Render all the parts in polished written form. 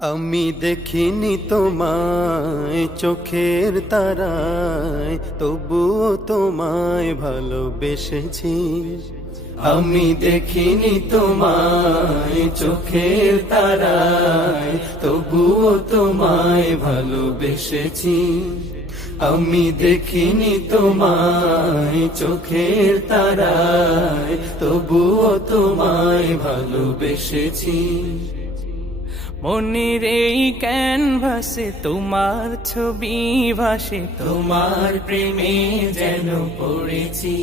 আমি দেখিনি তোমায় চোখের তারায়, তবুও তোমায় ভালোবেসেছি। আমি দেখিনি তোমায় চোখের তারায়, তবুও তোমায় ভালোবেসেছি। আমি দেখিনি তোমায় চোখের তারায়, তবুও তোমায় ভালোবেসেছি। মনের এই ক্যানভাসে তোমার ছবি ভাসে, তোমার প্রেমে যেন পড়েছি।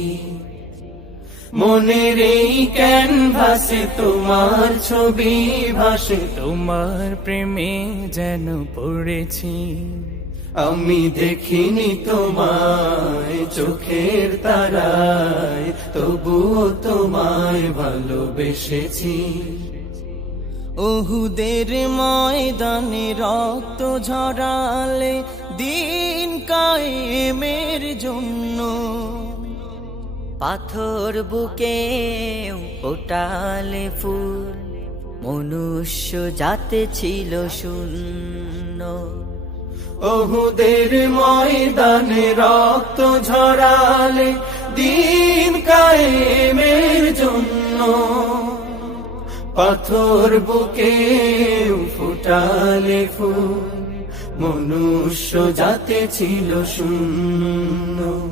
মনের এই ক্যানভাসে তোমার ছবি ভাসে, তোমার প্রেমে যেন পড়েছি। আমি দেখিনি তোমায় চোখের তারায়, তবুও তোমায় ভালোবেসেছি। ওহুদের ময়দানে রক্ত ঝরালে দিন কায়েমের জন্য, পাথর বুকে ফোটালে ফুল, মনুষ্য জাতে ছিল শূন্য। ওহুদের ময়দানে রক্ত ঝরালে দিন কায়েমের জন্য, পাথর বুকে ফুটালে ফুল, মনুষ্য জাতে ছিল শূন্য।